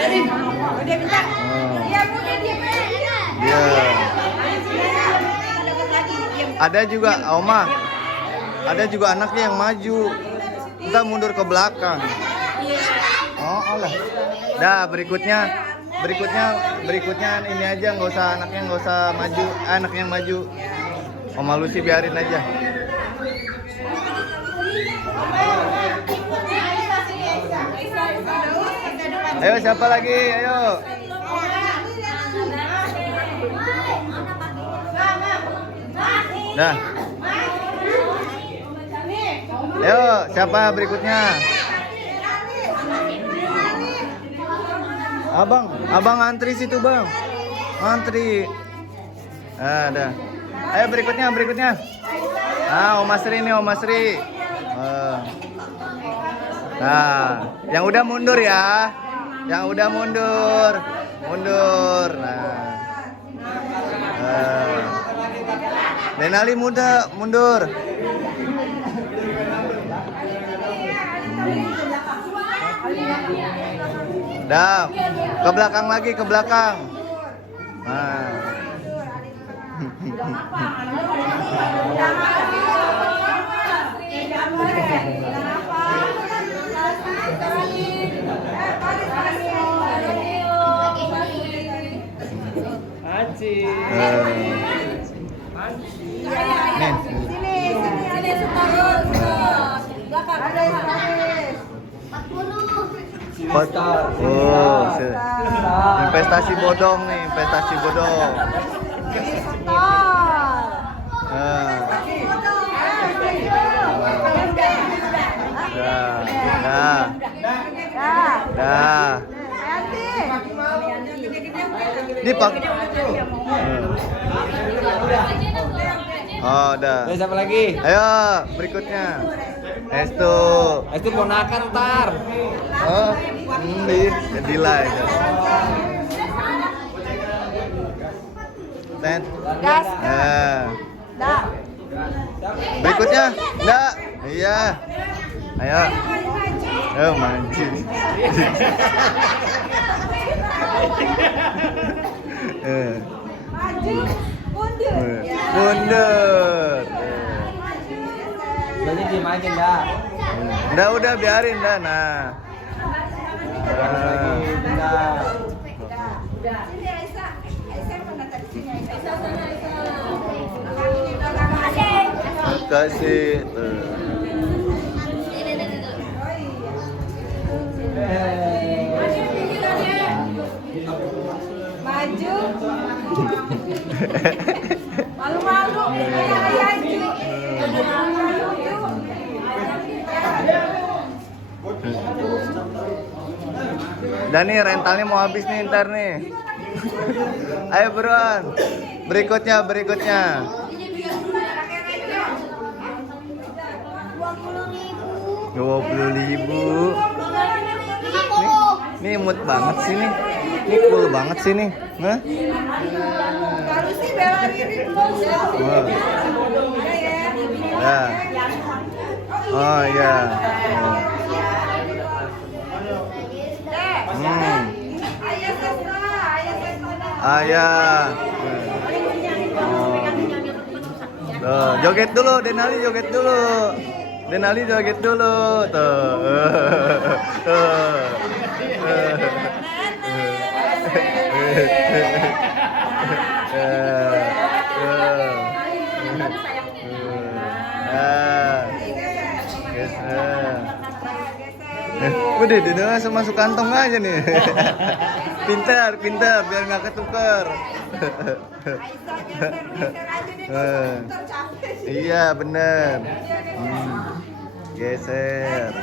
Udah minta. Iya, udah dia. Iya. Ada juga Oma. Ada juga anaknya yang maju. Kita mundur ke belakang. Oh, Allah. Dah, berikutnya ini aja, nggak usah anaknya, nggak usah maju. Anaknya yang maju. Oma Lucy biarin aja. Ayo, siapa lagi? Ayo. Dah. Ayo, siapa berikutnya? Abang antri situ, Bang. Antri. Ada. Ayo berikutnya. Oma Sri nih, Oma Sri. Nah, yang udah mundur ya. Yang udah mundur. Nah. Denali mundur. Dah, ke belakang lagi, ke belakang. Nah. Investasi bodong nih, investasi bodong. Dah. Ini Pak. Oh, dah. Siapa lagi? Ayo, berikutnya. Estu ponakan ntar. Oh, jadilah itu. Ten. Gas. Dah. Berikutnya, enggak. Iya. Ayo. Oh, maju. Mundur. Jadi diem aja dah. Udah biarin dah. Nah. Kasih. Maju. Malu-malu. Dan nih rentalnya mau habis nih ntar nih. Ayo buruan. Berikutnya. 20.000. Nih imut banget sih nih. Ini cool banget sih nih. Hah? Baru sih bela diri dulu. Ya. Oh ya. Ayah. Joget dulu, Denali joget dulu. Tuh. Udah, dia masuk kantong aja nih. Pintar, biar nggak ketukar. Iya, bener. Geser.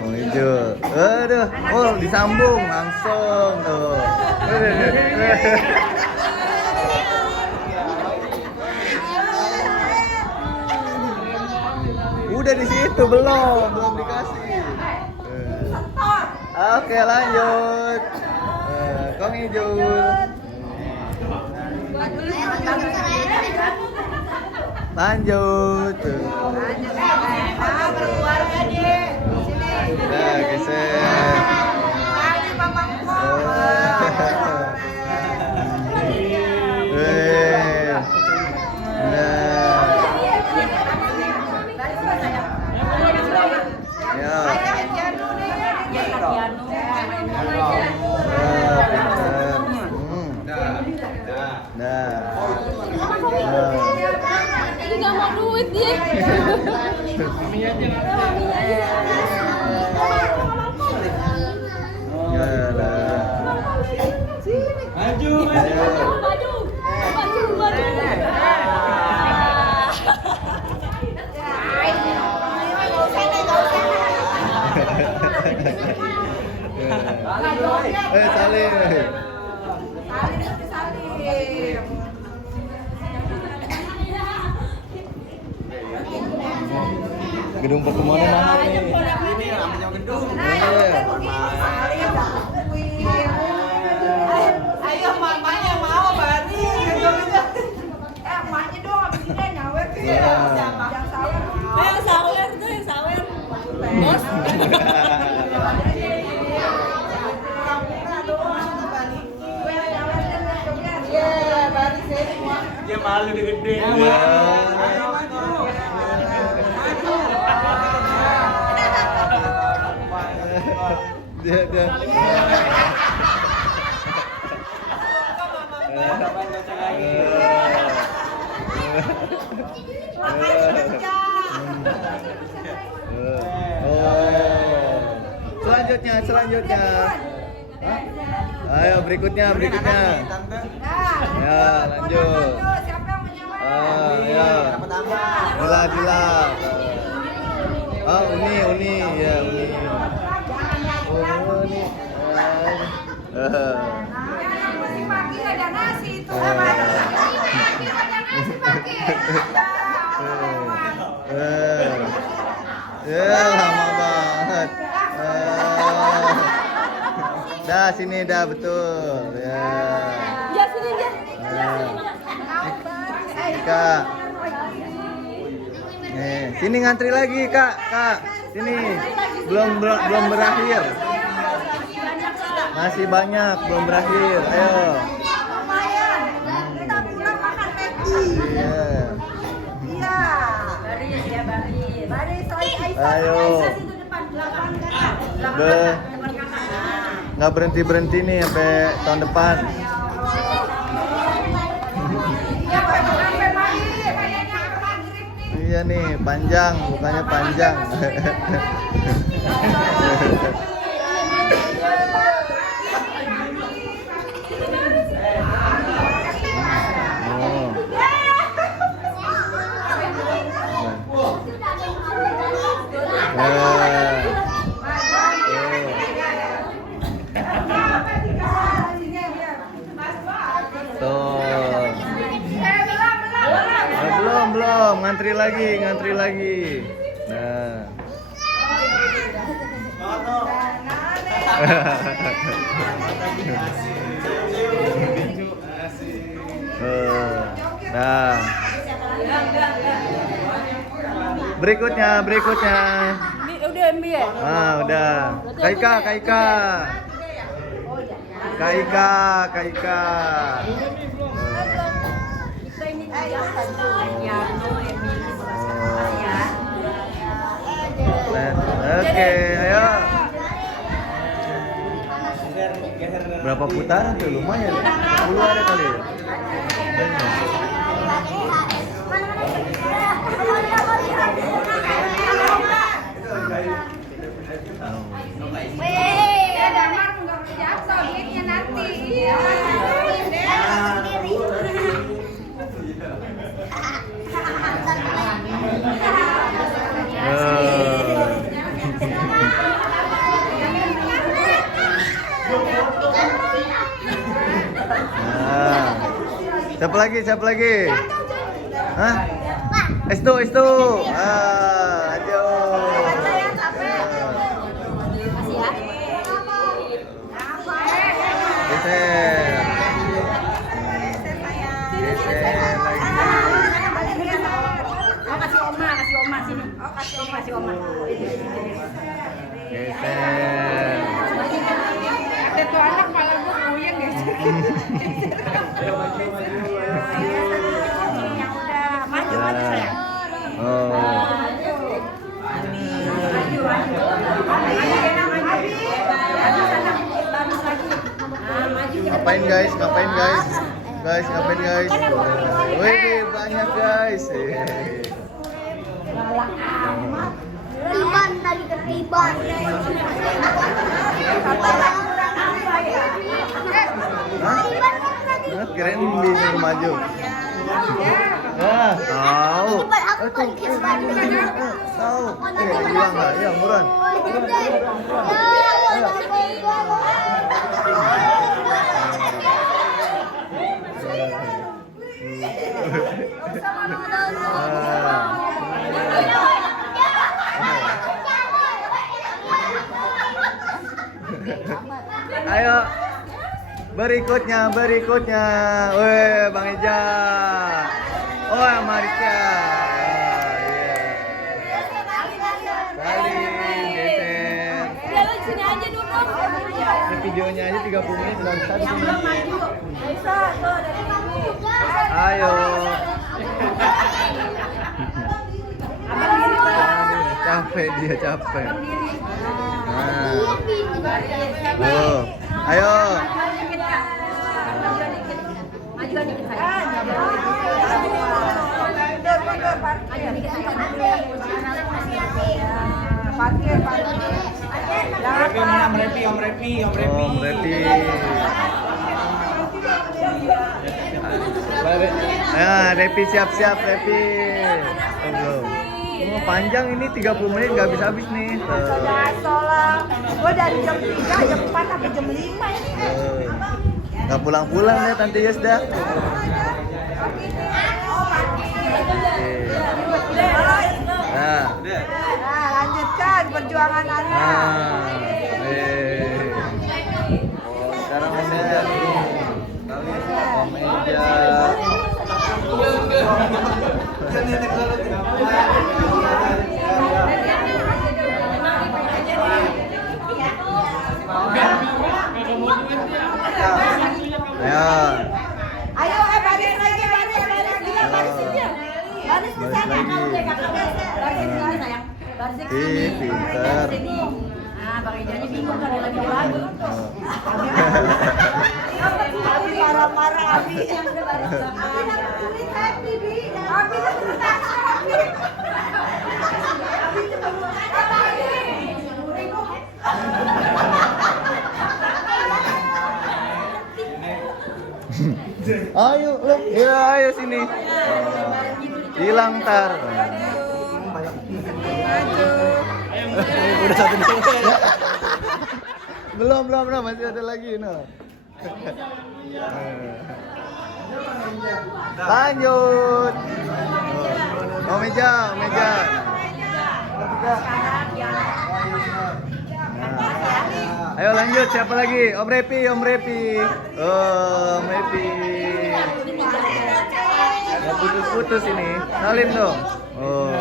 Oh, hijau. Aduh, oh disambung langsung tuh. Udah di situ belum dikasih. Oke, lanjut. Kong Ijul. Lanjut. Nah, berkeluarga deh. Sini. Dah, geser. Ini Mama Engkong. Weh. Nah. Ya. Nah. Ini nggak mau duit dia. Maju. Salim. Gedung pertemuannya mana nih? Ini namanya gedung. Ayo mamanya mau Bari. Emaknya dong abis ini nyawer sih. Yang sawer. Sawer tuh yang sawer. Bos. Dia malu di gede. Dia. Selanjutnya. Hah? Ayo berikutnya. Ya, lanjut. Siapa yang menyawer? Ya. Jila. Oh, Uni. Ya, Uni. Oh, Uni. Masih pagi ada nasi itu. Ada nasi pagi. Ya, lama banget. Dah sini dah betul. Ya. Ya sini dia. Kak. Sini ngantri lagi, Kak. Sini. Belum berakhir. Masih banyak, belum berakhir. Ayo. Lumayan. Kita pulang makan McD. Iya. Iya. Baris, Ayo. situ depan belakang kakak. Be. Nggak berhenti nih sampai tahun depan. Iya, sampai maghrib. Kayaknya maghrib nih. Iya nih, panjang, bukannya panjang. Belum, ngantri lagi. Nah. Nah. Berikutnya. Ini udah MB ya? Udah. Kaika. Oke, ayo. Berapa putaran tuh? Lumayan. 10 ada kali ya? Ada Mar nggak berjasa, duitnya nanti. Iya. Siapa lagi? Hah? Estu. Aduh. Geser lagi. Oh, kasih oma. Geser. Ada tuh anak malah gue puyeng ya. Ya udah, maju sayang. Oh. Ngapain guys? Ngapain guys? Ngapain guys? Wih, banyak guys. Tiban tadi ketiban. Hah? Keren bisa maju. Tahu. Tahu. Bilang nggak? Ya, Muran. Ayo berikutnya. Weh, Bang Eja. Oh, Mariska. Saling geser. Udah lu sini aja dulu. Ini videonya aja 30 menit udah bisa di sini. Bisa tuh dari sini. Ayo. Capek dia, capek. Nah. Oh. Ayo. Majuan dikit sayang. Parkir. Om Repi. Oh, Repi. Repi siap-siap, Repi. Belum. Oh, panjang ini 30 menit nggak habis-habis nih. Sholat. Gue dari jam 3, jam 4 sampai jam 5 ini. Nggak pulang-pulang ya Tante Yesda. Nah, Nah, lanjutkan perjuangan anak. Sekarang meja. Ya. Ayo, baris lagi. Baris ke sana. Baris sini sayang. Baris ke sini. Pintar. Nah, Bang Ejanya bingung kan lagi di lagu. Abi marah-marah Abi. Ayo, ya ayo sini. Hilang tar. Udah satu dulu. Belum, masih ada lagi no. Lanjut. Oh, meja. Ayo lanjut, siapa lagi? Om Repi. Ya putus-putus ini. Salim dong. Oh.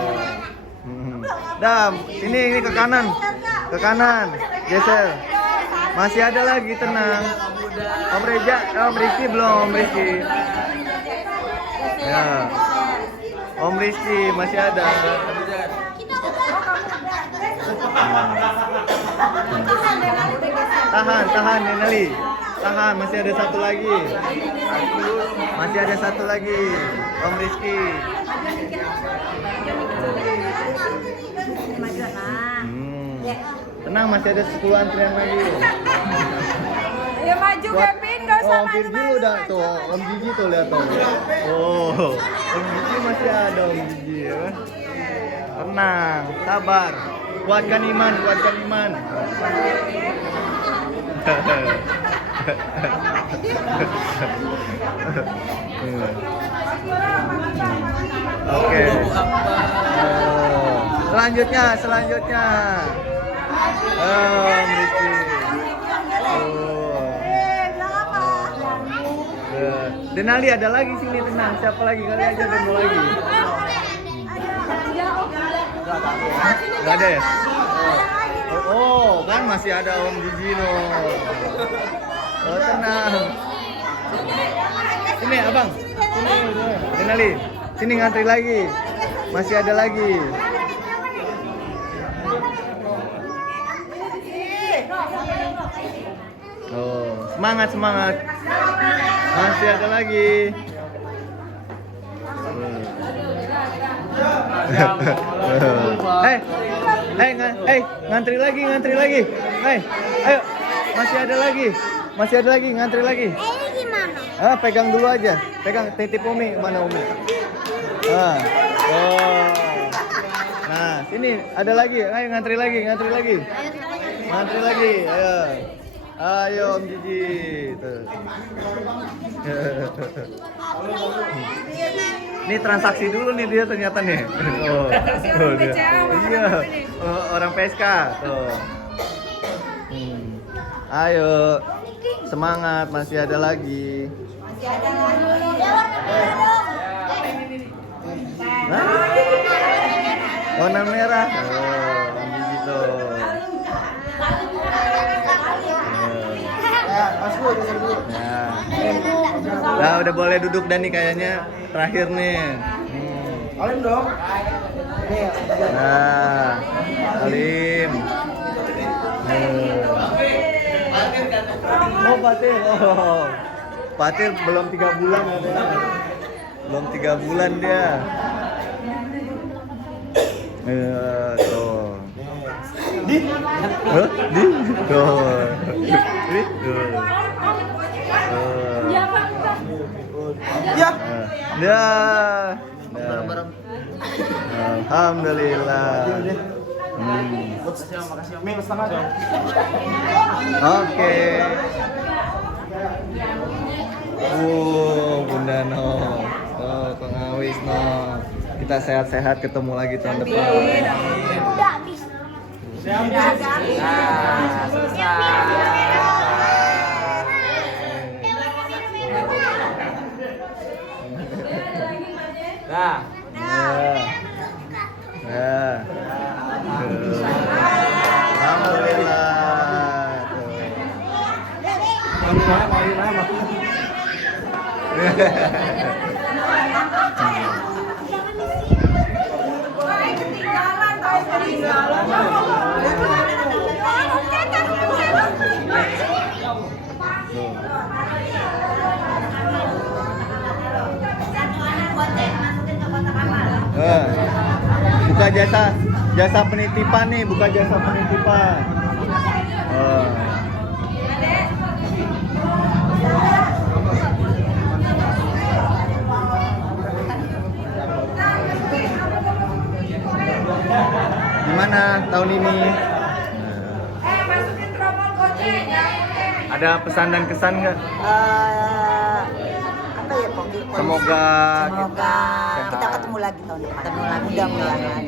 Dam, ini ke kanan. Geser. Masih ada lagi, tenang. Om Rizky belum, Om Rizky. Ya. Om Rizky masih ada. Tahan Nenali. Tahan, masih ada satu lagi. Om Rizky. Tenang, masih ada 10 antrian lagi. Ayo maju Kevin, gak usah Om Gigi udah tuh, Om Gigi tuh lihat tuh. Oh, Om Gigi masih ada Om Gigi ya. Tenang, sabar. Kuatkan iman. Oke. Selanjutnya. Om Rizky. Denali ada lagi sini, tenang. Siapa lagi? Kali aja demo lagi. Nggak ada ya? Oh, kan masih ada Om Jijino. Oh, tenang. Sini, Abang. Sini, sini ngantri lagi. Masih ada lagi. Oh, semangat, semangat. Masih ada lagi. Ngantri lagi, ngantri lagi. Ayo, masih ada lagi, ngantri lagi. Ini gimana? Pegang dulu aja, pegang titip Umi, mana Umi? Oh. Nah, sini ada lagi, ayo ngantri lagi, ngantri lagi, ayo. Ayo Om Jiji. Tuh. Ini transaksi dulu nih dia ternyata nih. Oh, dia. Iya. Orang PSK. Tuh. Ayo. Semangat, masih ada lagi. Hah? Warna merah. Oh, Om Jiji tuh. Nah, udah boleh duduk dan nih kayaknya terakhir nih. Alim dong. Nah, Alim. Oh, Patil. Oh. Patil belum 3 bulan ada. Belum 3 bulan dia. Tuh. Di. Tuh. Ya. Ya. Alhamdulillah. Makasih Om. Minus setengah. Oke. Bunda No. Oh, Kang Awis No. Kita sehat-sehat ketemu lagi tahun depan. Udah habis. Nah. Alhamdulillah. Ketinggalan, tahu ketinggalan. Buka jasa penitipan nih, buka jasa penitipan. Gimana tahun ini? Masukin tromol goceng ya. Ada pesan dan kesan nggak? Apa ya Pong? Semoga Kita ketemu lagi tahun depan. Mudah-mudahan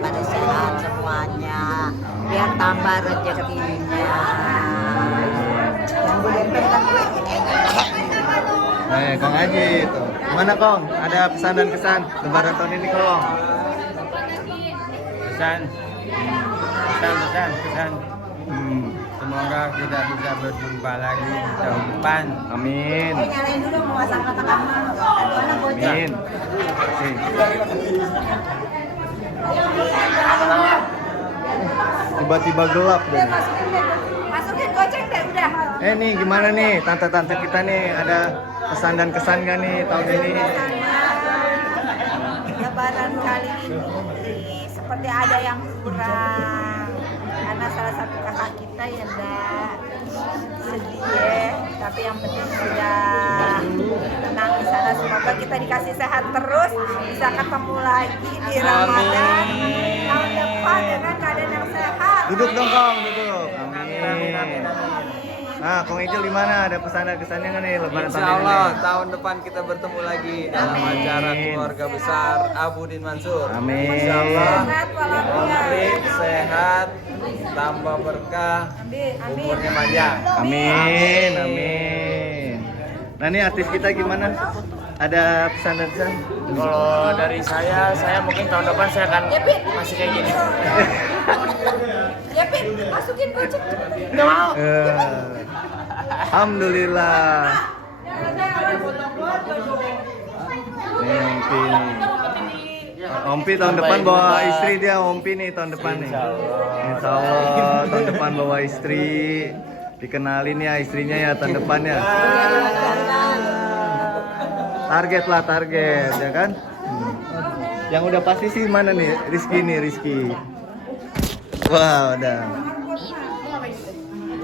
pada sehat semuanya. Biar tambah rezekinya. Yang boleh pegang gue. Kong Haji itu. Gimana Kong? Ada pesan dan kesan Lebaran tahun ini Kong? Pesan. Semoga kita bisa berjumpa lagi tahun depan. Amin. Nyalain dulu mau masang kata-kata. Amin. Kasih. Tiba-tiba gelap deh. Masukin goceng deh udah. Nih gimana nih tante-tante kita nih, ada pesan dan kesan gak nih tahun ini? Lebaran kali ini seperti ada yang kurang karena salah satu kakak kita ya enggak sedih ya, tapi yang penting sudah tenang di sana. Semoga kita dikasih sehat terus, bisa ketemu lagi di Ramadan tahun depan dengan keadaan yang sehat. Duduk dong Kong, duduk. Amin. Nah, Kong Ijil gimana? Ada pesan dan kesannya nggak nih Lebaran tahun Insya ini? Allah tahun depan kita bertemu lagi dalam acara keluarga besar Abudin Mansur. Amin. Insya Allah Sehat walafiat. komplit, sehat, tambah berkah, umurnya panjang. Amin, amin. Nah ini artis kita gimana? Ada pesan dan pesan? Kalau dari saya mungkin tahun depan saya akan masih kayak gini. Ya Pip, masukin gocek. Nggak mau. Alhamdulillah. Nih Ompi nih. Ompi tahun depan bawa istri dia. Ompi nih tahun depan nih. Insya Allah tahun depan bawa istri. Dikenalin ya istrinya ya tahun depan ya. Target lah target ya kan. Yang udah pasti sih mana nih? Rizky nih Rizky. Wah udah.